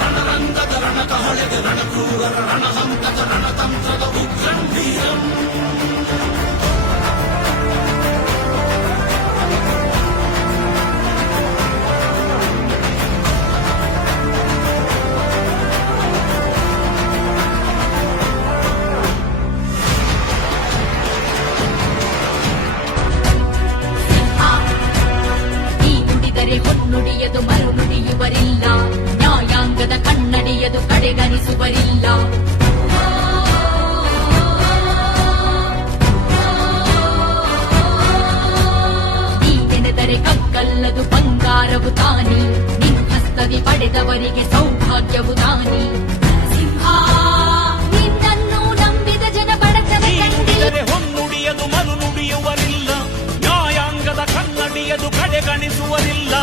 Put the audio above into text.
ರಣರಂಗದ ರಣಕಹಳೆದ ರಣಕ್ರೂರರ ರಣಹಂತದ ರಣತಂತ್ರದ ಉಗ್ರಂ ವೀರಂ. ಹೊನ್ನುಡಿಯದು ಮರುನುಡಿಯುವರಿಲ್ಲ, ನ್ಯಾಯಾಂಗದ ಕನ್ನಡಿಯದು ಕಡೆಗಣಿಸುವರಿಲ್ಲ. ನೀನೆನೆದರೆ ಕಗ್ಗಲ್ಲದು ಬಂಗಾರವು ತಾನಿ, ನಿನ್ನಸ್ತದಿ ಪಡೆದವರಿಗೆ ಸೌಭಾಗ್ಯವು ತಾನಿ. ಸಿಂಹ ನಿನ್ನನ್ನು ನಂಬಿದ ಜನ ಬಡತನ ಕಂಡಿದೆ. ಹೊನ್ನುಡಿಯದು ಮರುನುಡಿಯುವರಿಲ್ಲ, ನ್ಯಾಯಾಂಗದ ಕನ್ನಡಿಯದು ಕಡೆಗಣಿಸುವರಿಲ್ಲ.